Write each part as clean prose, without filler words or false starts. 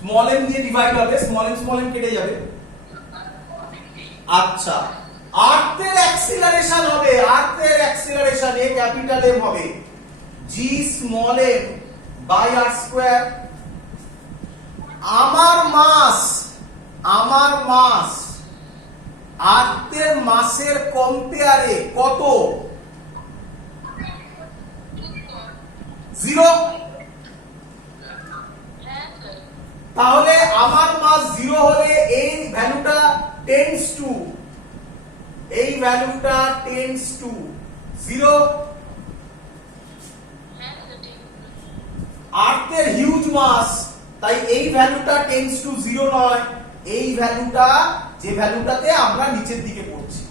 Small m দিয়ে divide হবে, small m কেটে যাবে। আচ্ছা, আর্থের অ্যাক্সিলারেশন হবে, আর্থের অ্যাক্সিলারেশন এ ক্যাপিটাল M হবে g small m by r square. আমার মাস আর্থের মাসের কম্পেয়ারে কত? 0। তাহলে আমার মাস 0 হলে এই ভ্যালুটা টেন্ডস টু 0। আর্থের হিউজ মাস, তাই এই ভ্যালুটা টেন্ডস টু 0 নয়, এই ভ্যালুটা যে ভ্যালুটাতে আমরা নিচের দিকে পড়ছি।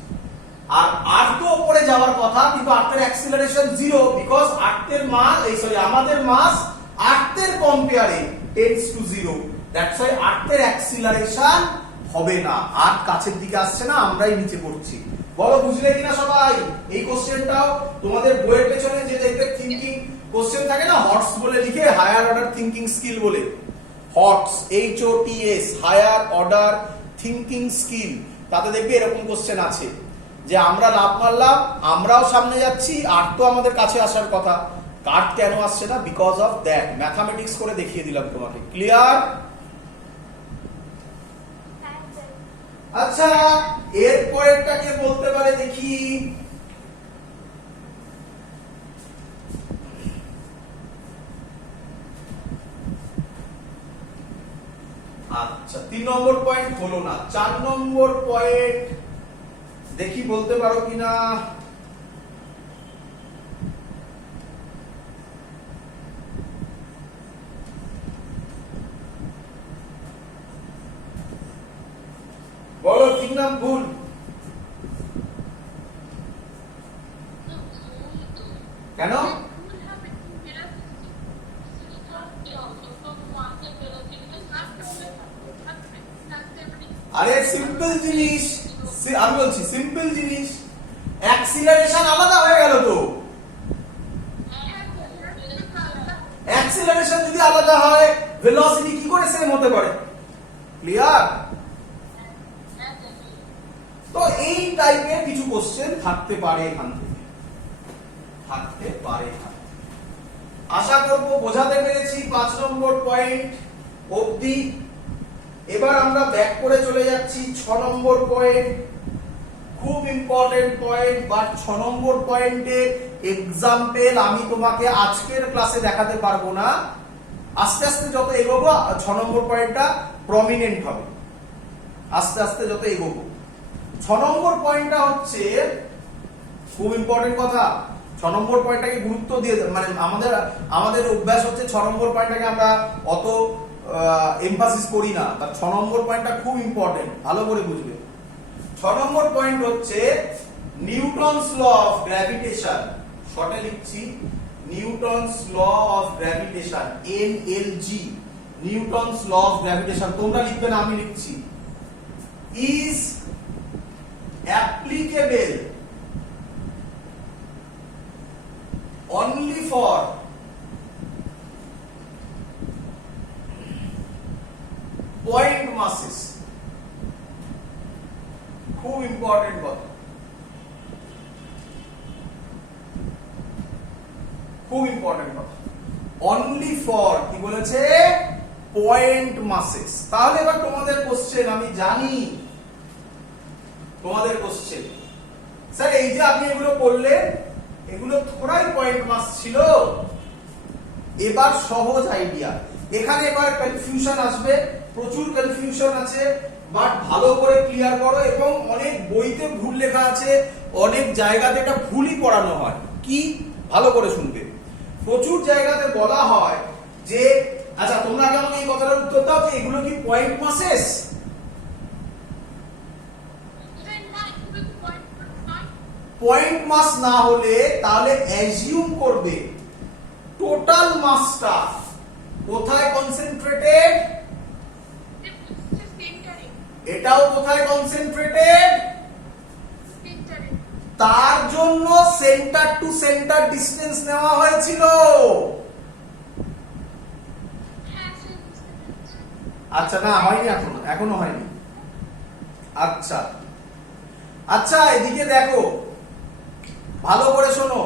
আর আর্থ উপরে যাওয়ার কথা, কিন্তু আর্থের অ্যাক্সিলারেশন 0 বিকজ আর্থের মাস আমাদের মাস আর্থের কম্পেয়ারে টেন্ডস টু 0, দ্যাটস হোয়াই আর্থের অ্যাক্সিলারেশন হবে না, আর্থ কাছের দিকে আসছে না, আমরাই নিচে পড়ছি। বলো বুঝলে কিনা সবাই? এই কোশ্চেনটাও তোমাদের বইয়ের পেছনে যে দেখবে থিংকিং কোশ্চেন থাকে না, হটস বলে লিখে, হায়ার অর্ডার থিংকিং স্কিল বলে, HOTS HOTS higher order thinking skill, তাতে দেখবে এরকম কোশ্চেন আছে যে আমরা লাভ মারলাম, আমরাও সামনে যাচ্ছি, আর্থ তো আমাদের কাছে আসার কথা, কার্ড কেন আসছে না? Because of that. ম্যাথমেটিক্স করে দেখিয়ে দিলাম তোমাকে। ক্লিয়ার? আচ্ছা, এর পরেরটাকে বলতে পারে দেখি। আচ্ছা, 3 নম্বর পয়েন্ট হলো না, 4 নম্বর পয়েন্ট দেখি বলতে পারো কিনা। বলো ঠিক নাম ভুল? কেন? আরে সিম্পল জিনিস, আমি বলছি সিম্পল জিনিস, অ্যাক্সিলারেশন আলাদা হয়ে গেল তো। অ্যাক্সিলারেশন যদি আলাদা হয়, ভেলোসিটি কি করে সেম হতে পারে? ক্লিয়ার? তো এই টাইপের কিছু কোশ্চেন থাকতে পারে এখান থেকে, থাকতে পারে। আশা করব বোঝাতে পেরেছি 5 নম্বর পয়েন্ট অবধি। এবার আমরা ব্যাক করে চলে যাচ্ছি 6 নম্বর পয়েন্ট, খুব ইম্পর্টেন্ট পয়েন্ট। বাট 6 নম্বর পয়েন্টে এক্সাম্পল আমি তোমাকে আজকের ক্লাসে দেখাতে পারবো না, আস্তে আস্তে যত এগোবো 6 নম্বর পয়েন্টটা প্রমিনেন্ট হবে, আস্তে আস্তে যত এগোবো। 6 নম্বর পয়েন্টটা হচ্ছে খুব ইম্পর্টেন্ট কথা। 6 নম্বর পয়েন্টটাকে গুরুত্ব দিয়ে, মানে আমাদের অভ্যাস হচ্ছে 6 নম্বর পয়েন্টটাকে আমরা অত এমফাসিস করি না, তার 6 নম্বর পয়েন্টটা খুব ইম্পর্টেন্ট, ভালো করে বুঝবে। 6 নম্বর পয়েন্ট হচ্ছে নিউটনস ল অফ গ্র্যাভিটেশন, শর্টে লিখছি Newton's law of gravitation, NLG, Newton's law of gravitation. তোমরা লিখবে না, আমি লিখছি। Is applicable only for point masses, খুব ইম্পর্টেন্ট কথা, খুব ইম্পর্টেন্ট কথা। অনলি ফর কি বলেছে? Point masses. তাহলে এবার তোমাদের কোশ্চেন, আমি জানি তোমাদের কোশ্চেন, স্যার এই যে আপনি এগুলো করলেন, এগুলো থোড়াই পয়েন্ট মাস ছিল। এবার সহজ আইডিয়া, এখানে এবার কনফিউশন আসবে, প্রচুর কনফিউশন আছে, বাট ভালো করে ক্লিয়ার করো। এবং অনেক বইতে ভুল লেখা আছে, অনেক জায়গাতে এটা ভুলই পড়ানো হয়। কি? ভালো করে শুনবে। প্রচুর জায়গাতে বলা হয় যে, আচ্ছা তোমরা আগে আমাকে এই কথাটার উত্তর দাও যে এগুলো কি পয়েন্ট মাসেস? পয়েন্ট মাস না হলে তাহলে অ্যাজিউম করবে টোটাল মাসটা কোথায় কনসেন্ট্রেটেড, এটাও কোথায় কনসেন্ট্রেটেড, তার জন্য সেন্টার টু সেন্টার ডিসটেন্স নেওয়া হয়েছিল। আচ্ছা না হয়নি, এখনো হয়নি। আচ্ছা আচ্ছা এদিকে দেখো, ভালো করে শোনো,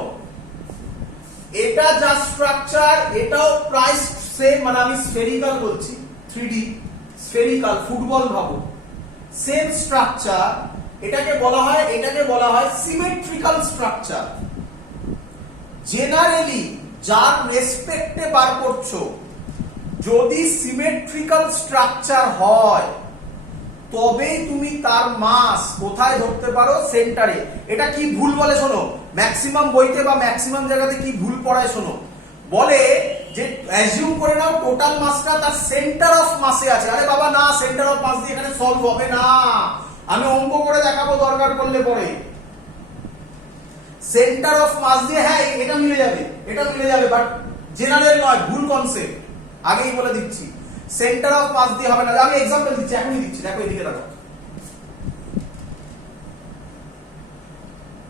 এটা যা স্ট্রাকচার এটাও প্রায় সেম, মানে আমি স্ফেরিক্যাল বলছি, 3D স্ফেরিক্যাল, ফুটবল ভাবো, সেম স্ট্রাকচার। এটাকে বলা হয় সিমেট্রিক্যাল স্ট্রাকচার। জেনারেলি যার রেসপেক্টে বার করছো, যদি সিমেট্রিক্যাল স্ট্রাকচার হয় তবেই তুমি তার মাস কোথায় ধরতে পারো, সেন্টারে। এটা কি ভুল বলে শোনো, ম্যাক্সিমাম বইতে বা ম্যাক্সিমাম জায়গাতে কি ভুল পড়ায় শোনো, বলে যে অ্যাজিউম করে নাও টোটাল মাসটা তার সেন্টার অফ মাসে আছে। আরে বাবা না, সেন্টার অফ মাস দিয়ে এখানে সলভ হবে না, আমি অঙ্ক করে দেখাবো দরকার পড়লে পরে। সেন্টার অফ মাস দিয়ে, হ্যাঁ এটা মিলে যাবে, বাট জেনারেল নয়, ভুল কনসেপ্ট, আগেই বলে দিচ্ছি। সেন্টার অফ মাস দিয়ে হবে না। আমি এক্সাম্পল দিচ্ছি, এখনই দিচ্ছি, দেখো এদিকে দেখো,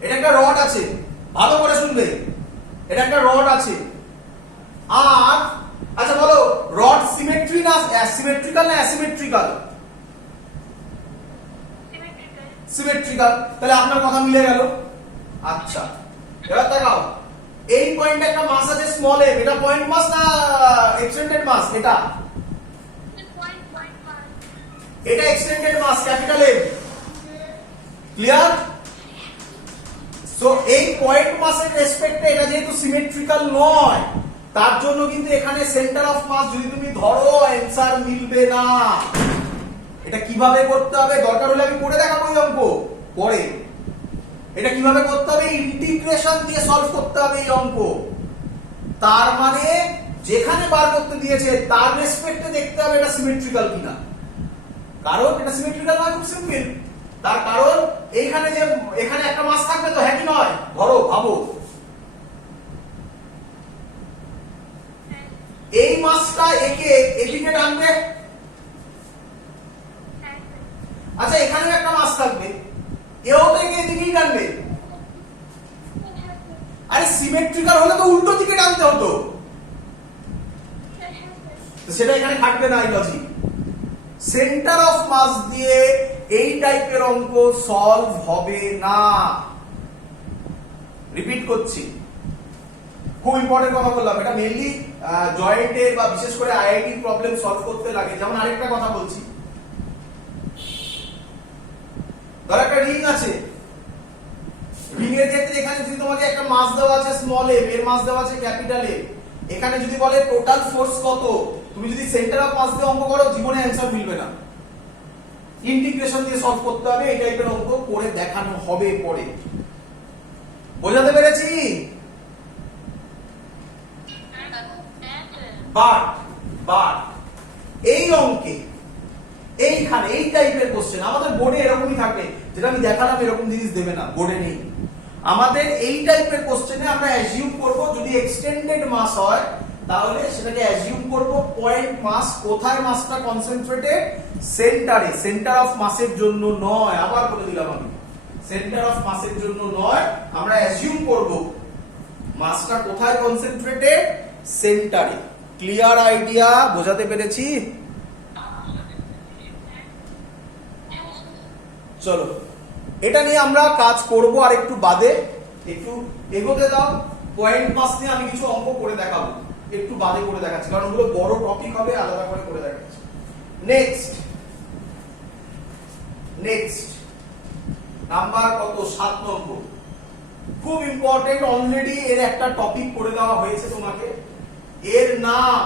এটা একটা রড আছে, ভালো করে শুনবে, এটা একটা রড আছে, আর আচ্ছা বলো রড সিমেট্রি না সিমেট্রিক্যাল না অ্যাসিমেট্রিক্যাল? সিমেট্রিক্যাল। তাহলে আপনার কথা মিলে গেল। আচ্ছা এবার দেখাও, এই পয়েন্টে একটা মাস আছে স্মল এম, এটা পয়েন্ট মাস না এক্সটেন্ডেড মাস? এটা এক্সটেন্ডেড মাস, ক্যাপিটাল এম। ক্লিয়ার? সো এই পয়েন্ট মাসের রেসপেক্টে এটা যেহেতু সিমেট্রিক্যাল নয়, তার জন্য কিন্তু এখানে সেন্টার অফ মাস যদি তুমি ধরো অ্যানসার মিলবে না। এটা কিভাবে করতে হবে, দরকার হলে আমি করে দেখাবো এই অঙ্ক পরে। এটা কিভাবে করতে হবে, ইন্টিগ্রেশন দিয়ে সলভ করতে হবে এই অঙ্ক। তার মানে যেখানে বার করতে দিয়েছে তার রেসপেক্টে দেখতে হবে এটা সিমেট্রিক্যাল কিনা। কারণ এটা সিমেট্রিক্যাল নয়, খুব সিম্পল। তার কারণ এইখানে যে এখানে একটা মাস থাকবে তো, হ্যাঁ কি নয়? ধরো ভাবো, এই মাসটা একে এদিকে টানবে, আচ্ছা এখানে একটা মাস থাকবে, এও তো একে এদিকেই টানবে। আরে সিমেট্রিক্যাল হলে তো উল্টো দিকে টানতে হতো, সেটা এখানে খাটবে না এই লজিক। সেন্টার অফ মাস দিয়ে এই টাইপের অঙ্ক সলভ হবে না। রিপিট করছি, খুব ইম্পর্টেন্ট কথা বললাম, এটা মেইনলি জয়েন্টের বা বিশেষ করে আইআইটি প্রবলেম সলভ করতে লাগে। যেমন আরেকটা কথা বলছি, ধর একটা রিং আছে, রিং এর ক্ষেত্রে এখানে যদি তোমাকে একটা মাস দেওয়া আছে স্মল এম, এর মাস দেওয়া আছে ক্যাপিটাল এম, এখানে যদি বলে টোটাল ফোর্স কত, তুমি যদি সেন্টার অফ মাস দিয়ে অঙ্ক করো জীবনে অ্যানসার মিলবে না। ইন্টিগ্রেশন দিয়ে সলভ করতে হবে, এই টাইপের অঙ্ক করে দেখানো হবে পরে। বোঝাতে পেরেছি? বাট এই অঙ্কে এইখানে এই টাইপের কোশ্চেন আমাদের বোর্ডে এরকমই থাকবে, যেটা আমি দেখালাম এরকম জিনিস দেবে না, বোর্ডে নেই। আমাদের এই টাইপের কোশ্চেনে আমরা অ্যাজিউম করব যদি এক্সটেন্ডেড মাস হয় তাহলে সেটাকে অ্যাজিউম করব পয়েন্ট মাস। কোথায় মাসটা কনসেন্ট্রেটেড? সেন্টারে, সেন্টার অফ মাসের জন্য নয়। আবার বলে দিলাম আমি, সেন্টার অফ মাসের জন্য নয়, আমরা অ্যাজিউম করব মাসটা কোথায় কনসেন্ট্রেটেড? সেন্টারে। Clear idea? বোঝাতে পেরেছি? চলো এটা নিয়ে আমরা কাজ করব আর একটু বাদে, একটু এগোতে দাও। পয়েন্ট মাস নিয়ে আমি কিছু অঙ্ক করে দেখাবো, একটু বাদে করে দেখাচ্ছি, কারণ ওগুলো বড় টপিক হবে, আলাদা করে দেখাচ্ছি। নেক্সট নাম্বার কত? 7 নম্বর। খুব ইম্পর্টেন্ট, অলরেডি এর একটা টপিক করে দেওয়া হয়েছে তোমাকে। এর নাম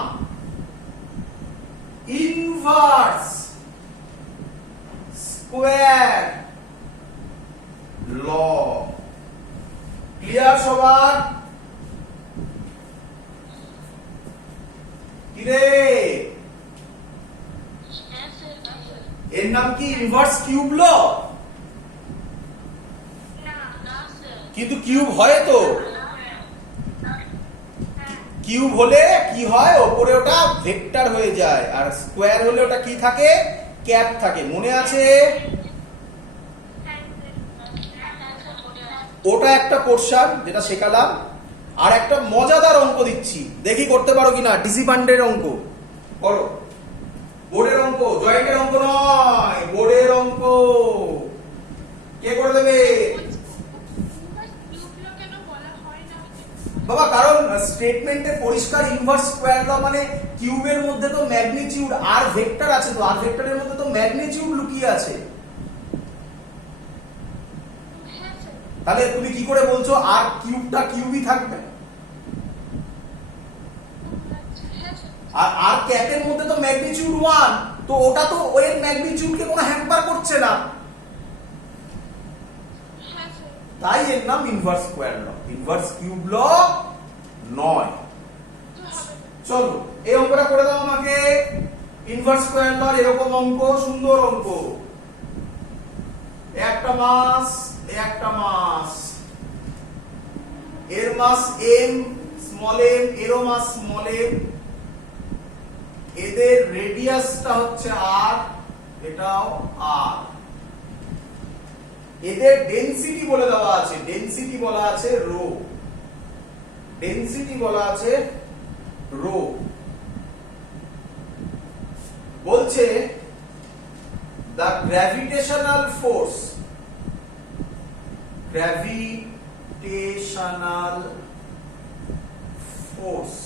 ইনভার্স স্কয়ার ল। ক্লিয়ার সবার? কিরে এর নাম কি ইনভার্স কিউব ল? কিন্তু কিউব হয় তো, কিউব হলে কি হয়, ওপরে ওটা ভেক্টর হয়ে যায়, আর স্কয়ার হলে ওটা কি থাকে? ক্যাপ থাকে। মনে আছে? ওটা একটা পোরশন যেটা শেখালাম। আর একটা মজাদার অঙ্ক দিচ্ছি, দেখি করতে পারো কিনা। ডিসি বান্ডের অঙ্ক করো, বোর্ডের অঙ্ক, জয়েন্টের অঙ্ক নয়, বোর্ডের অঙ্ক। কে করে দেবে? বাবা, কারণ স্টেটমেন্টে পরিষ্কার ইনভার্স স্কয়ার ল মানে কিউবের মধ্যে তো ম্যাগনিটিউড আর ভেক্টর আছে, তো আর ভেক্টরের মধ্যে তো ম্যাগনিটিউড লুকিয়ে আছে। তাহলে তুমি কি করে বলছো আর কিউবটা কিউবই থাকবে? আর আর ক্যাপের মধ্যে তো ম্যাগনিটিউড 1, তো ওটা তো ওর ম্যাগনিটিউডকে কোনো হ্যাম্পার করছে না, তাই এর নাম ইনভার্স স্কয়ার ল, ইনভার্স কিউব ল নয়। চলো এই অঙ্কটা করে দাও আমাকে। ইনভার্স স্কয়ার ল এরকম অঙ্ক, সুন্দর অঙ্ক। একটা মাস, একটা মাস, এর মাস m স্মল m, এরও মাস স্মল m, এদের রেডিয়াসটা হচ্ছে r, এটাও r, এদের ডেনসিটি বলে দেওয়া আছে, ডেনসিটি বলা আছে রো, ডেনসিটি বলা আছে রো। বলছে the gravitational force, gravitational force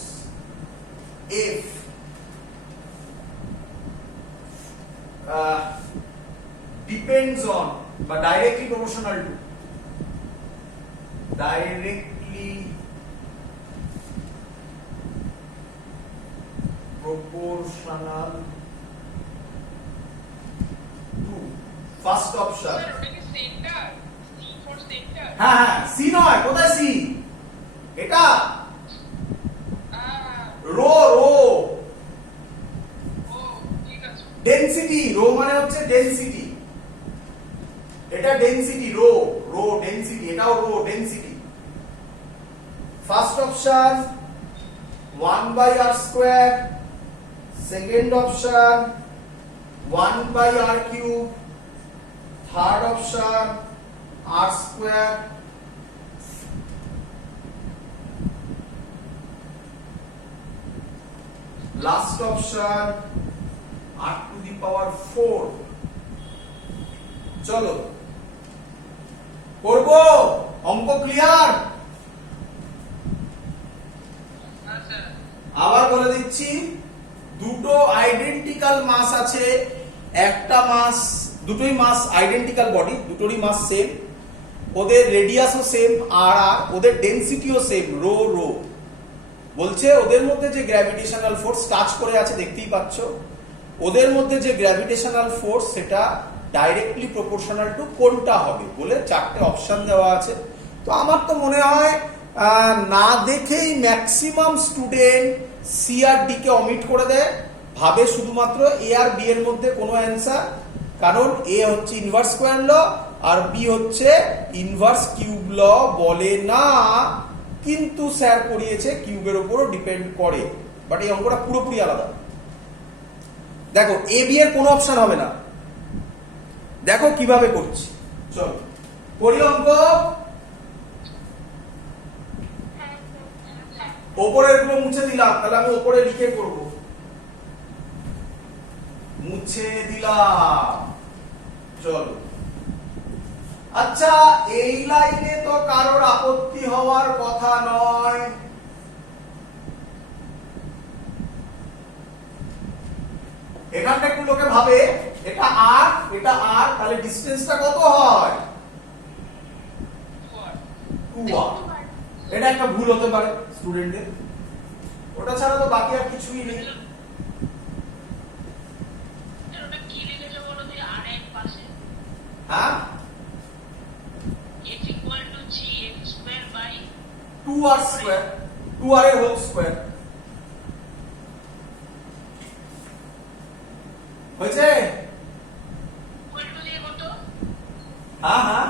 F depends on বা directly proportional to, directly proportional to, first option। হ্যাঁ হ্যাঁ, সি নয়, কোথায় সি? এটা রো, রো ডেনসিটি, রো মানে হচ্ছে ডেনসিটি, এটা ডেনসিটি রো, রো ডেনসিটি, এটাও rho density. First option 1/r square, second option 1/r cube, third option r square, last option r to the power 4। চলো করব অঙ্ক, ক্লিয়ার? আবার বলে দিচ্ছি, দুটো আইডেন্টিক্যাল মাস আছে, একটা মাস, দুটোই মাস আইডেন্টিক্যাল বডি, দুটোরই মাস সেম, ওদের রেডিয়াসও সেম আর আর, ওদের ডেনসিটিও সেম রো রো। বলছে ওদের মধ্যে যে গ্র্যাভিটেশনাল ফোর্স কাজ করে আছে দেখতেই পাচ্ছ, ওদের মধ্যে যে গ্র্যাভিটেশনাল ফোর্স সেটা ডাইরেক্টলি প্রপোর্শনাল টু কোনটা হবে বলে চারটে অপশন দেওয়া আছে। তো আমার তো মনে হয় না দেখেই ম্যাক্সিমাম স্টুডেন্ট সি আর ডি কে অমিট করে দেয়, ভাবে শুধুমাত্র এ আর বি এর মধ্যে কোনো অ্যান্সার, কারণ এ হচ্ছে ইনভার্স স্কয়ার ল আর বি হচ্ছে ইনভার্স কিউব ল বলে না, কিন্তু স্যার পড়িয়েছে কিউবের উপরও ডিপেন্ড করে, বাট এই অঙ্কটা পুরোপুরি আলাদা। দেখো এ বি এর কোনো অপশন হবে না, দেখো কিভাবে করছি। চলো করি অঙ্ক। ওপরের গুলো মুছে দিলাম, তাহলে আমি ওপরে লিখে করব, মুছে দিলাম। চলো আচ্ছা, এই লাইনে তো কারোর আপত্তি হওয়ার কথা নয়, এখানটা একটু লোকে ভাবে এটা আর এটা আর, তাহলে ডিসটেন্সটা কত হয়? 2r। এটা একটা ভুল হতে পারে স্টুডেন্টদের, ওটা ছাড়া তো বাকি আর কিছুই নেই। হ্যাঁ, 2r স্কয়ার, 2r এর হোল স্কয়ার হয়েছে। হ্যাঁ হ্যাঁ,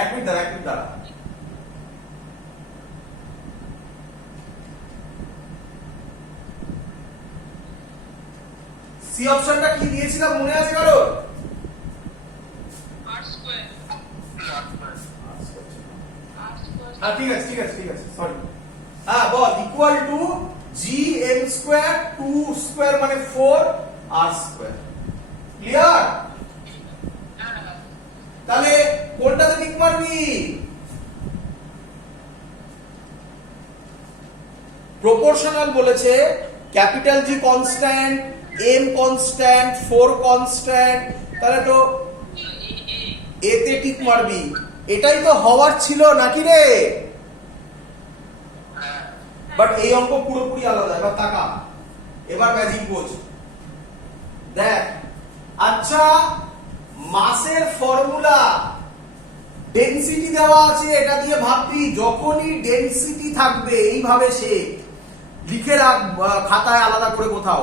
এক মিনিট দাঁড়া, এক মিনিট দাঁড়া। সি অপশনটা কি দিয়েছিলাম মনে আছে কারোর? r স্কয়ার, r স্কয়ার হ্যাঁ ঠিক আছে ঠিক আছে ঠিক আছে সরি হ্যাঁ বল equal to gm square 2 square মানে 4 r স্কয়ার ক্লিয়ার তাহলে কোনটাতে টিক মারবি প্রপোর্শনাল বলেছে capital G constant M constant 4 constant তাহলে তো এতে টিক মারবি এটাই তো হওয়ার ছিল নাকি রে বাট এই অঙ্ক পুরোপুরি আলাদা এবার তাকা এবার ম্যাজিক বোঝ দেখ আচ্ছা মাসের ফর্মুলা ডেনসিটি দেওয়া আছে এটা দিয়ে ভাববি যখনই ডেনসিটি থাকবে এইভাবে সে লিখে রাখ খাতায় আলাদা করে কোথাও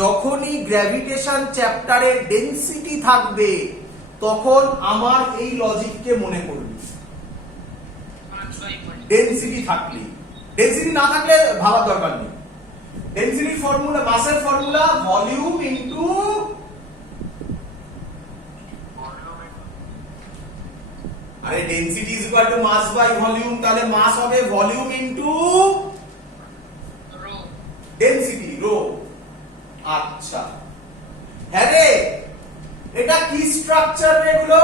যখনই গ্র্যাভিটেশন চ্যাপ্টারে ডেনসিটি থাকবে তখন আমার এই লজিককে মনে করবি ডেনসিটি থাকলে ডেনসিটি না থাকলে ভাবার দরকার নেই ডেনসিটির ফর্মুলা মাসের ফর্মুলা ভলিউম ইনটু আরে density is equal to mass by volume তাহলে মাস হবে volume into rho density rho আচ্ছা হ্যাঁ রে এটা কি স্ট্রাকচার রে এগুলো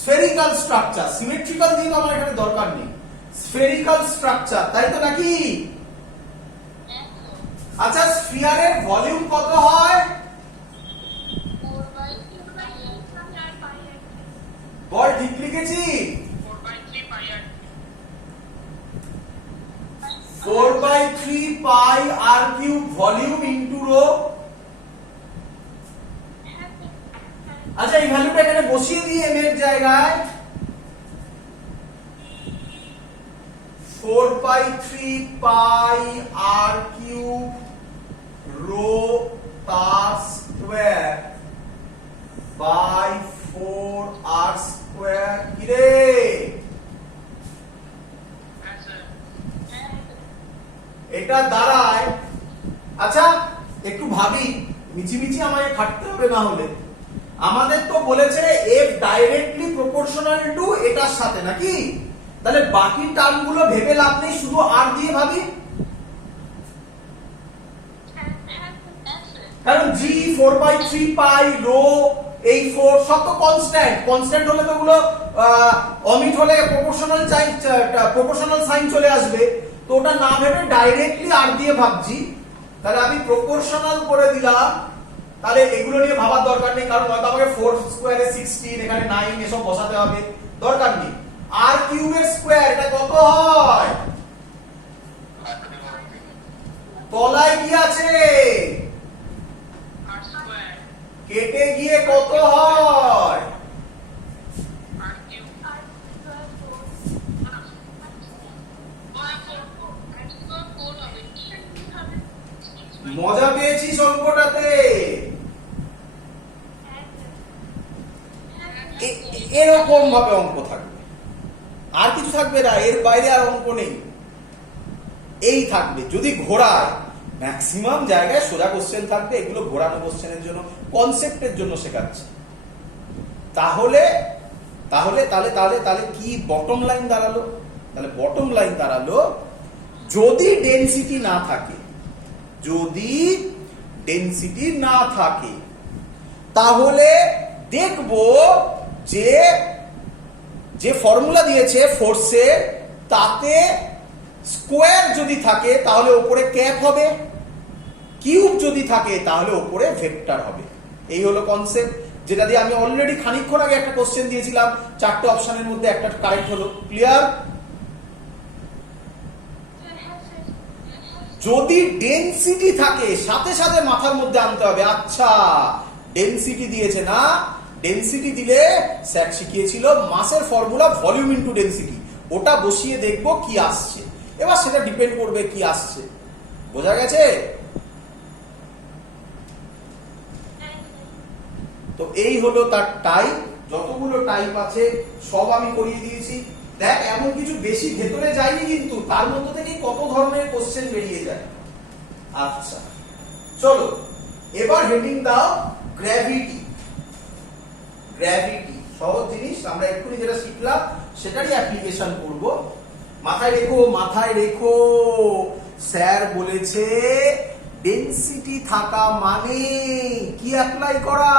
স্ফেরিক্যাল স্ট্রাকচার সিমেট্রিক্যাল দিয়ে তো আমার এখানে দরকার নেই স্ফেরিক্যাল স্ট্রাকচার তাই তো নাকি আচ্ছা স্ফিয়ারের ভলিউম কত হয় বল ঠিক লিখেছি 4/3 pi r cube volume into rho আচ্ছা এই ভ্যালুটা এখানে বসিয়ে দিই m এর জায়গায় 4/3 পাই r কিউব রো তার স্কয়ার বাই 4 r স্কয়ার কি রে এটা দাঁড়ায় আচ্ছা একটু ভাবি মিছিমিছি আমাকে খাটতে হবে না হলে আমাদের তো বলেছে f ডাইরেক্টলি প্রপোর্শনাল টু এটার সাথে নাকি তাহলে বাকি টার্মগুলো ভেবে লাভ নেই শুধু r দিয়ে ভাবি কারণ g 4/3 পাই রো এই 4 সব তো কনস্ট্যান্ট কনস্ট্যান্ট হলে তো ওগুলো অমিট হলে প্রপোর্শনাল সাইন চলে আসবে তো ওটা না ভেবে ডাইরেক্টলি r দিয়ে ভাবছি তাহলে আমি প্রপোর্শনাল করে দিলাম তাহলে এগুলো নিয়ে ভাবার দরকার নেই কারণ হয়তো আমাকে 4 স্কয়ারে 16 এখানে 9 এসব বসাতে হবে দরকার নেই r কিউবের স্কয়ার এটা কত হয় তলায় কি আছে r স্কয়ার কেটে গিয়ে কত হয় r কিউব মজা পেয়েছিস অঙ্কটাতে এরকম ভাবে অঙ্ক থাকবে আর কিছু থাকবে না এর বাইরে আর অঙ্ক নেই এই থাকবে যদি ঘোরায় ম্যাক্সিমাম জায়গায় সোজা কোশ্চেন থাকবে এগুলো ঘোরানো কোশ্চেনের জন্য কনসেপ্টের জন্য শেখাচ্ছি তাহলে তাহলে তাহলে তাহলে তাহলে কি বটম লাইন দাঁড়ালো তাহলে বটম লাইন দাঁড়ালো যদি ডেনসিটি না থাকে যদি ডেনসিটি না থাকে তাহলে দেখব যে যে ফর্মুলা দিয়েছে ফোর্সের তাতে স্কোয়ার যদি থাকে তাহলে উপরে ক্যাপ হবে কিউব যদি থাকে তাহলে উপরে ভেক্টর হবে এই হলো কনসেপ্ট যেটা দিয়ে আমি অলরেডি খানিকক্ষণ আগে একটা কোশ্চেন দিয়েছিলাম চারটে অপশনের মধ্যে একটা কারেক্ট হলো ক্লিয়ার যদি ডেনসিটি থাকে সাথে সাথে মাথার মধ্যে আনতে হবে আচ্ছা ডেনসিটি দিয়েছে না ডেনসিটি দিলে স্যার শিখিয়েছিল মাসের ফর্মুলা ভলিউম ইনটু ডেনসিটি ওটা বসিয়ে দেখবো কি আসছে এবার সেটা ডিপেন্ড করবে কি আসছে বোঝা গেছে তো এই হলো তার টাইপ যতগুলো টাইপ আছে সব আমি করিয়ে দিয়েছি দেখ এমন কিছু বেশি ভেতরে যায়নি কিন্তু তার মধ্যে থেকে কত ধরনের কোশ্চেন বেরিয়ে যায় আচ্ছা চলো এবার হেডিং দাও গ্র্যাভিটি গ্র্যাভিটি সহজ জিনিস, আমরা এক্ষুনি যেটা শিখলাম সেটারই অ্যাপ্লিকেশন করব। মাথায় রেখো, মাথায় রেখো, স্যার বলেছে ডেনসিটি থাকা মানে কি অ্যাপ্লাই করা?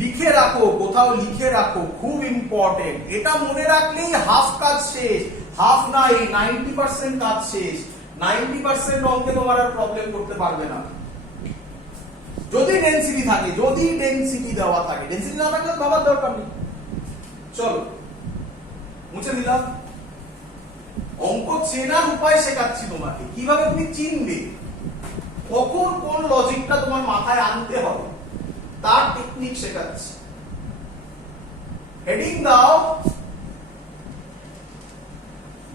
লিখে রাখো, কোথাও লিখে রাখো, খুব ইম্পর্টেন্ট। এটা মনে রাখলেই হাফ কাজ শেষ, হাফ নাই 90% কাজ শেষ। 90% অঙ্কে তোমার আর প্রবলেম করতে পারবে না যদি ডেনসিটি থাকে, যদি ডেনসিটি দেওয়া থাকে। ডেনসিটি না থাকলে ভাবার দরকার নেই। চলো মুছে দিলাম। অঙ্ক চেনার উপায় শেখাচ্ছি তোমাকে, কিভাবে তুমি চিনবে, কখন কোন লজিকটা তোমার মাথায় আনতে হবে তার টেকনিক শেখাচ্ছি। হেডিং দাও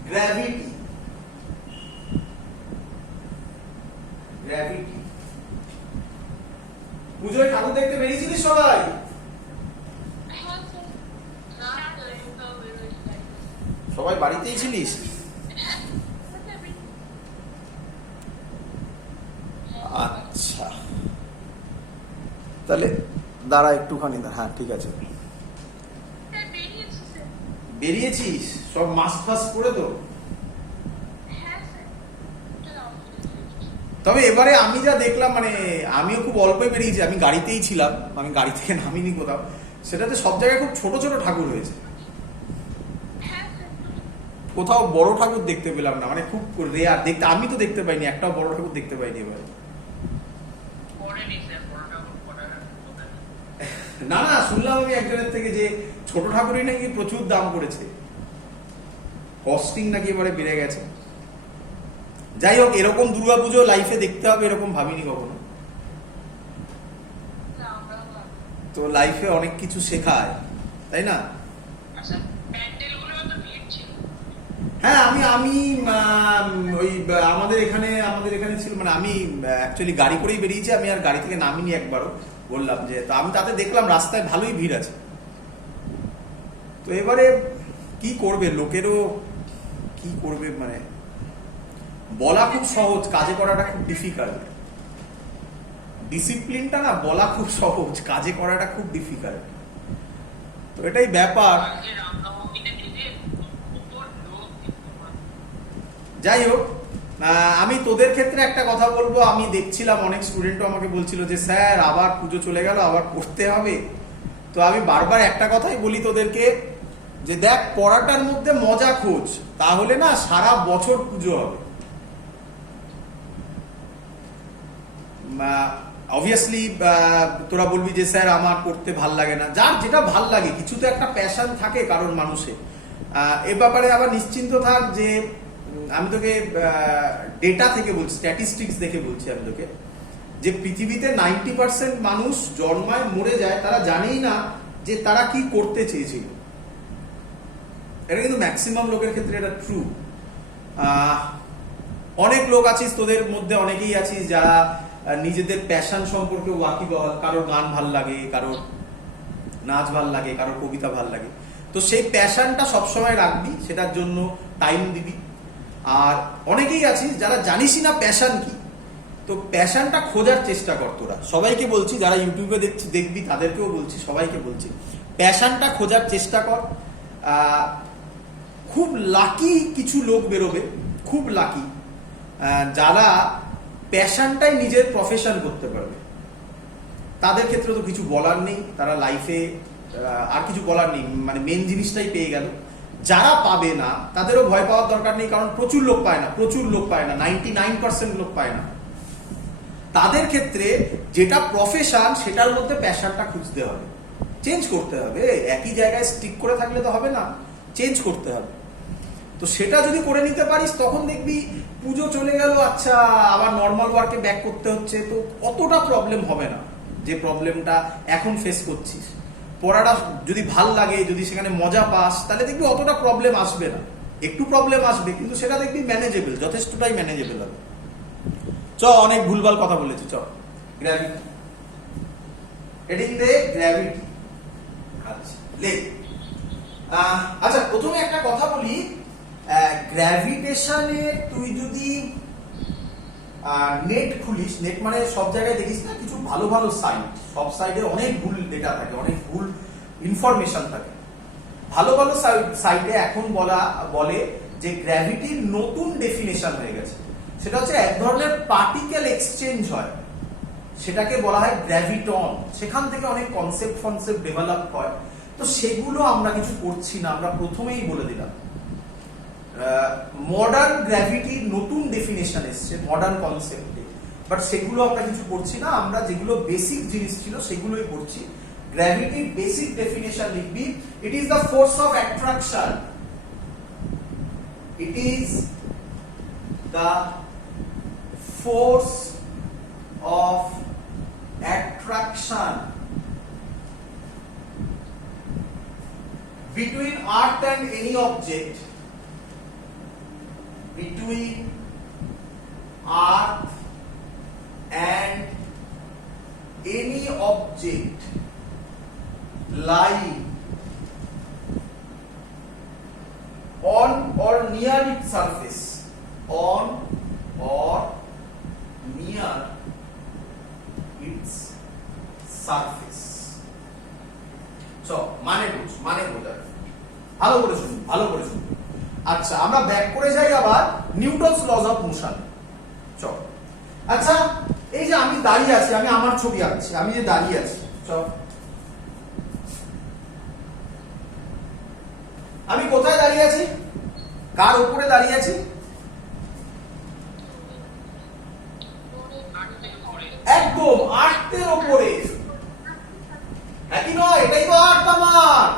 গ্র্যাভিটি। গ্র্যাভিটি। পুজোয় ঠাকুর দেখতে বেরিয়েছিলিস সবাই? সবাই বাড়িতেই ছিলিস? আচ্ছা, তাহলে দাঁড়া একটুখানি, হ্যাঁ ঠিক আছে। বেরিয়েছিস সব মাস্ক ফাস্ক পরে? তো তবে এবারে আমি যা দেখলাম, মানে আমিও খুব অল্পই বেরিয়েছি, আমি গাড়িতেই ছিলাম, আমি গাড়ি থেকে নামিনি কোথাও। সেটাতে সব জায়গায় খুব ছোট ছোট ঠাকুর হয়েছে, কোথাও বড় ঠাকুর দেখতে পেলাম না, মানে খুব রেয়ার দেখতে। আমি তো দেখতে পাইনি, একটাও বড় ঠাকুর দেখতে পাইনি এবারে। না না, শুনলাম আমি একজনের থেকে যে ছোট ঠাকুরই নাকি প্রচুর দাম করেছে, কস্টিং নাকি এবারে বেড়ে গেছে। যাই হোক, এরকম দুর্গাপুজো লাইফে দেখতে হবে এরকম ভাবিনি কখনো। তো লাইফে অনেক কিছু শেখায়, তাই না? হ্যাঁ, আমি ওই আমাদের এখানে ছিল, মানে আমি অ্যাকচুয়ালি গাড়ি করেই বেরিয়েছি, আমি আর গাড়ি থেকে নামিনি একবারও। বললাম যে, তো আমি তাতে দেখলাম রাস্তায় ভালোই ভিড় আছে। তো এবারে কি করবে, লোকেরও কি করবে, মানে বলা খুব সহজ, কাজে করাটা খুব ডিফিকাল্ট। ডিসিপ্লিনটা না বলা খুব সহজ, কাজে করাটা খুব ডিফিকাল্ট। তো এটাই ব্যাপার। যাই হোক, আমি তোদের ক্ষেত্রে একটা কথা বলবো। আমি দেখছিলাম অনেক স্টুডেন্টও আমাকে বলছিল যে স্যার আবার পুজো চলে গেল, আবার পড়তে হবে। তো আমি বারবার একটা কথাই বলি তোদেরকে, যে দেখ, পড়াটার মধ্যে মজা খোঁজ, তাহলে না সারা বছর পুজো হবে। অবভিয়াসলি তোরা বলবি যে স্যার আমার পড়তে ভাল লাগে না। যার যেটা ভাল লাগে, কিছু তো একটা প্যাশন থাকে কারণ মানুষের। এ ব্যাপারে আবার নিশ্চিন্ত থাক যে আমি তোকে ডেটা থেকে বলছি, স্ট্যাটিস্টিক্স দেখে বলছি আমি তোকে, যে পৃথিবীতে 90% মানুষ জন্মায় মরে যায়, তারা জানেই না যে তারা কি করতে চেয়েছিল। এটা কিন্তু ম্যাক্সিমাম লোকের ক্ষেত্রে এটা ট্রু। অনেক লোক আছিস, তোদের মধ্যে অনেকেই আছিস যারা নিজেদের প্যাশন সম্পর্কে ওয়াকিবহাল। কারোর গান ভাল লাগে, কারোর নাচ ভাল লাগে, কারোর কবিতা ভাল লাগে। তো সেই প্যাশনটা সবসময় রাখবি, সেটার জন্য টাইম দিবি। আর অনেকেই আছিস যারা জানিসই না প্যাশন কি, তো প্যাশনটা খোঁজার চেষ্টা কর তোরা। সবাইকে বলছি, যারা ইউটিউবে দেখবি তাদেরকেও বলছি, সবাইকে বলছি, প্যাশনটা খোঁজার চেষ্টা কর। খুব লাকি কিছু লোক বেরোবে, খুব লাকি, যারা প্যাশনটাই নিজের প্রফেশন করতে পারবে। তাদের ক্ষেত্রে তো কিছু বলার নেই, তারা লাইফে আর কিছু বলার নেই, মানে মেন জিনিসটাই পেয়ে গেল। যারা পাবে না তাদেরও ভয় পাওয়ার দরকার নেই, কারণ প্রচুর লোক পায় না, 99% লোক পায় না। তাদের ক্ষেত্রে যেটা প্রফেশন, সেটার মধ্যে প্যাশনটা খুঁজতে হবে, চেঞ্জ করতে হবে। একই জায়গায় স্টিক করে থাকলে তো হবে না, চেঞ্জ করতে হবে। তো সেটা যদি করে নিতে পারিস, তখন দেখবি পুজো চলে গেল, আচ্ছা আবার নর্মাল ওয়ার্কে ব্যাক করতে হচ্ছে, তো অতটা প্রবলেম হবে না যে প্রবলেমটা এখন ফেস করছিস। পড়াটা যদি ভাল লাগে, যদি সেখানে মজা পাস, তাহলে দেখবি অতটা প্রবলেম আসবে না। একটু প্রবলেম আসবে, কিন্তু সেটা দেখবি ম্যানেজেবল, যথেষ্টটাই ম্যানেজেবল হবে। অনেক ভুলভাল কথা বলেছি। গ্র্যাভিটি, হেডিং দে গ্র্যাভিটি। আচ্ছা লে, আচ্ছা প্রথমে একটা কথা বলি, গ্র্যাভিটেশনে তুই যদি নেট খুলিস, নেট মানে সব জায়গায় দেখিস না কিছু ভালো ভালো সাইট, সব সাইটে অনেক ভুল ডেটা থাকে, অনেক ভুল ইনফরমেশন থাকে। ভালো ভালো সাইটে এখন বলে যে গ্র্যাভিটির নতুন ডেফিনেশন হয়ে গেছে, সেটা হচ্ছে এক ধরনের পার্টিকেল এক্সচেঞ্জ হয়, সেটাকে বলা হয় গ্র্যাভিটন। সেখান থেকে অনেক কনসেপ্ট ডেভেলপ হয়। তো সেগুলো আমরা কিছু করছি না, আমরা প্রথমেই বলে দিলাম মডার্ন গ্র্যাভিটির নতুন ডেফিনেশন এসছে মডার্ন কনসেপ্টে, বাট সেগুলো আমরা কিছু করছি না, আমরা যেগুলো বেসিক জিনিস ছিল সেগুলোই করছি। গ্র্যাভিটির বেসিক ডেফিনেশন লিখবি, it is the force of attraction, it is the force of attraction between earth and any object, between earth and any object lying on or near its surface, on or near its surface. So মানে বোঝা, ভালো করে শুনুন। আচ্ছা, আমরা back করে যাই আবার নিউটনস লজ অফ মোশন। চল, আচ্ছা এই যে আমি দাঁড়িয়ে আছি, আমি আমার ছবি আঁকছি, আমি যে দাঁড়িয়ে আছি, চল আমি কোথায় দাঁড়িয়ে আছি, কার উপরে দাঁড়িয়ে আছি? একদম আর্থের উপরে। একই নয়, এটাই তো আর্থ আমার।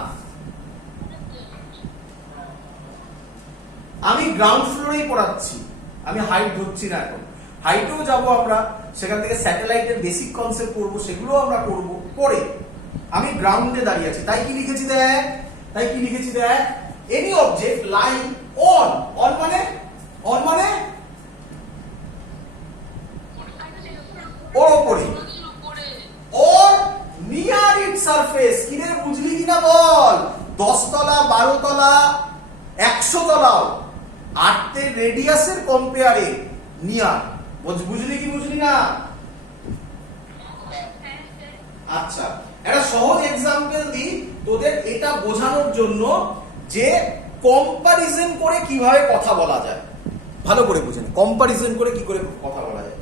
আমি গ্রাউন্ড ফ্লোরেই পড়াচ্ছি, আমি হাইট ধরছি না, এখন হাইটেও যাবো আমরা, সেখান থেকে স্যাটেলাইটের বেসিক কনসেপ্ট পড়বো, সেগুলো আমরা করবো। পরে আমি গ্রাউন্ডে দাঁড়িয়ে আছি, তাই কি লিখেছি দেখ, এনি অবজেক্ট লাইং অন মানে ওর উপরে, ওর নিয়ার ইট সারফেস। কিরে বুঝলি কিনা বল? 10 তলা 12 তলা 100 তলাও আর্থের রেডিয়াসের কম্পেয়ারে নিয়ার। বুঝলি না? আচ্ছা, একটা সহজ এক্সাম্পল দিই তোদের এটা বোঝানোর জন্য যে কম্পারিজন করে কিভাবে কথা বলা যায়। ভালো করে বুঝেন, কম্পারিজন করে কি করে কথা বলা যায়।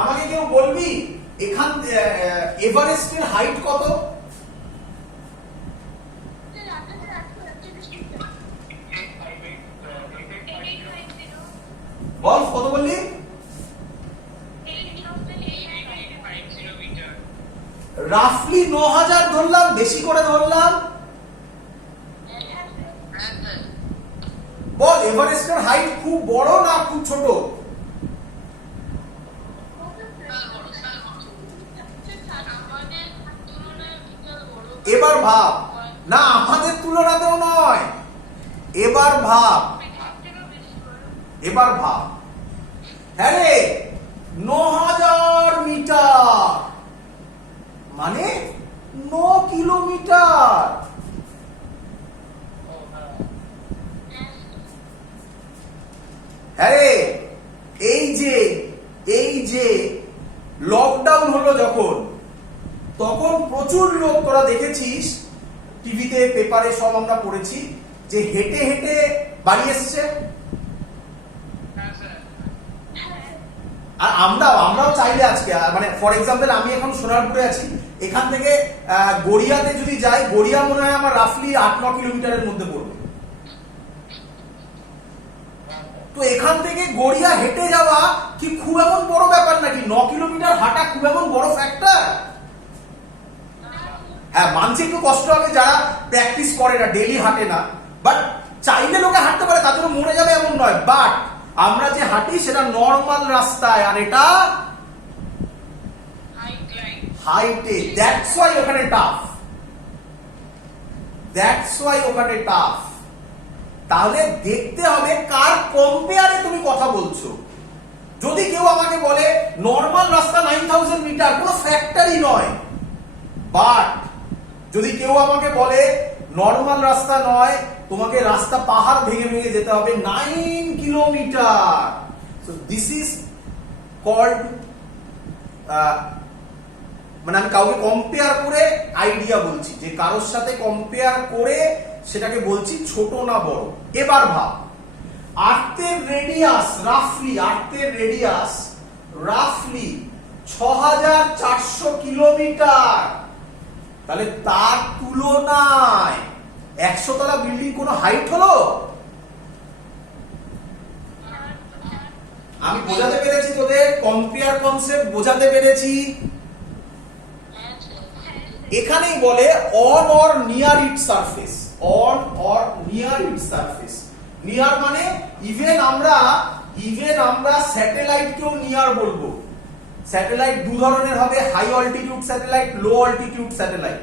আমাকে কেউ বলবি এখান এভারেস্টের হাইট কত? বল কত বললি? রাফলি 9000 ধরলাম, বেশি করে ধরলাম। বল এভারেস্টের হাইট খুব বড় না খুব ছোট? এবার ভাব, না আমাদের তুলনাতেও নয়, এবার ভাব হ্যাঁ রে, 9000 মিটার মানে 9 কিলোমিটার। হ্যাঁ রে, এই যে লকডাউন হলো যখন, তখন প্রচুর লোক, তোরা দেখেছিস টিভিতে পেপারে সব আমরা পড়েছি, যে হেঁটে হেঁটে বাড়ি এসছে। আর আমরাও চাইলে আজকে, মানে ফর এক্সাম্পল আমি এখন সোনারপুরে আছি, এখান থেকে গড়িয়াতে যদি যাই, গড়িয়া মনে হয় আমার রাফলি 8-9 কিলোমিটারের মধ্যে পড়বে। তো এখান থেকে গড়িয়া হেঁটে যাওয়া কি খুব এমন বড় ব্যাপার নাকি? 9 কিলোমিটার হাঁটা খুব এমন বড় ফ্যাক্টর? হ্যাঁ, মানছি একটু কষ্ট হবে যারা প্র্যাকটিস করে না, ডেইলি হাঁটে না, বাট চাইলে লোকে হাঁটতে পারে, তার জন্য মরে যাবে এমন নয়। বাট আমরা যে হাঁটি সেটা নর্মাল রাস্তায়, আর এটা হাইটে। দ্যাটস ওয়াই ওখানে টাফ। তাহলে দেখতে হবে কার কম্পেয়ারে তুমি কথা বলছো। যদি কেউ আমাকে বলে নর্মাল রাস্তা 9000 মিটার, কোনো ফ্যাক্টরই নয়। বাট যদি কেউ আমাকে বলে নর্মাল রাস্তা নয়, তোমাকে রাস্তা পাহাড় ভেঙে যেতে হবে 9 kilometre, so this is called, মানে আমি কাউকে কম্পেয়ার করে আইডিয়া বলছি, যে কারোর সাথে কম্পেয়ার করে সেটাকে বলছি ছোট না বড়। এবার ভাব, আর্তের রেডিয়াস রাফলি 6400 কিলোমিটার। তাহলে তার তুলনায় 100 তলা বিল্ডিং কোনো হাইট হলো? আমি বোঝাতে পেরেছি তোদের, কম্পেয়ার কনসেপ্ট বোঝাতে পেরেছি। এখানেই বলে on or near it surface, on or near it surface. Near মানে ইভেন আমরা স্যাটেলাইটকেও নিয়ার বলবো। স্যাটেলাইট দু ধরনের হবে, হাই অল্টিটিউড স্যাটেলাইট, লো অল্টিটিউড স্যাটেলাইট।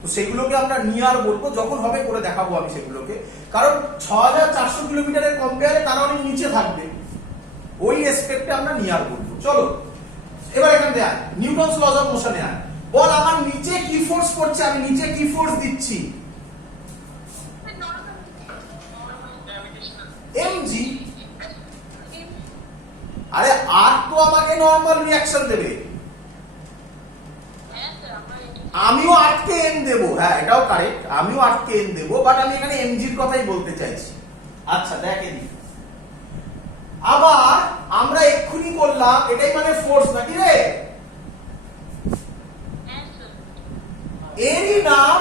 তো সেগুলোকে আমরা নিয়ার বলবো, যখন হবে করে দেখাবো আমি সেগুলোকে। কারণ 6400 কিলোমিটারের কম্পেয়ারে তারা অনেক নিচে থাকবে, ওই রেসপেক্টে আমরা নিয়ার বলবো। চলো এবার এখান থেকে আয়, নিউটনস লজ অফ মোশনে আয়। বল আমার নিচে কি ফোর্স পড়ছে, আমি নিচে কি ফোর্স দিচ্ছি? mg। আরে আর তো আমাকে নরমাল রিঅ্যাকশন দেবে, আমিও আটকে এন দেবো। হ্যাঁ এটাও কারেক্ট, আমিও আটকে এন দেবো, বাট আমি এখানে এমজির কথাই বলতে চাইছি। আচ্ছা দেখেন, আবার আমরা এক্ষুনি করলাম, এটাই মানে ফোর্স নাকি রে? এরই নাম,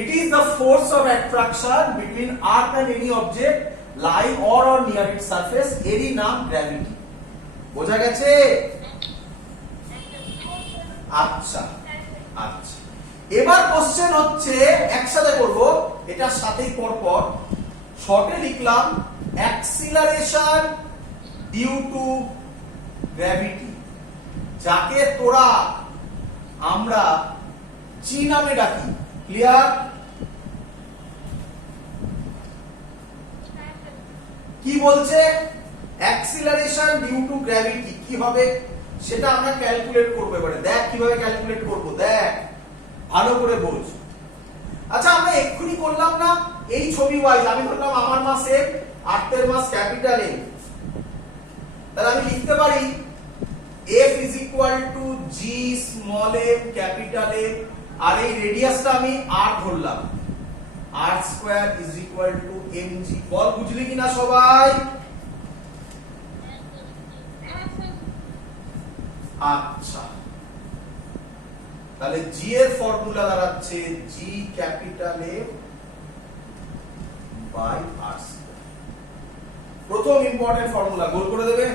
it is the force of attraction between earth and any object lying on or near its surface, এরই নাম গ্র্যাভিটি। বোঝা গেছে? আচ্ছা আচ্ছা, এবার কোশ্চেন হচ্ছে, একসাথে করব, এটার সাথেই পরপর শর্টে লিখলাম অ্যাক্সিলারেশন ডিউ টু গ্র্যাভিটি, যাকে তোরা আমরা জি নামে ডাকি। ক্লিয়ার? কি বলছে? অ্যাক্সিলারেশন ডিউ টু গ্র্যাভিটি কি হবে সেটা আমরা ক্যালকুলেট করব। এবারে দেখ কিভাবে ক্যালকুলেট করব, দেখ ভালো করে বোঝ। আচ্ছা আমরা এক্ষুনি করলাম না এই ছবি ওয়াইজ, আমি ধরলাম আমার মাস এম, আর্থের মাস ক্যাপিটাল এম, তাহলে আমি লিখতে পারি F is equal to G small m capital M, আর এই রেডিয়াসটা আমি r ধরলাম, r square is equal to mg। বল বুঝলি কিনা সবাই? আচ্ছা, তাহলে g এর ফর্মুলা দাঁড়াচ্ছে g capital M by r square. প্রথম ইম্পর্টেন্ট ফর্মুলা গোল করে দেবে।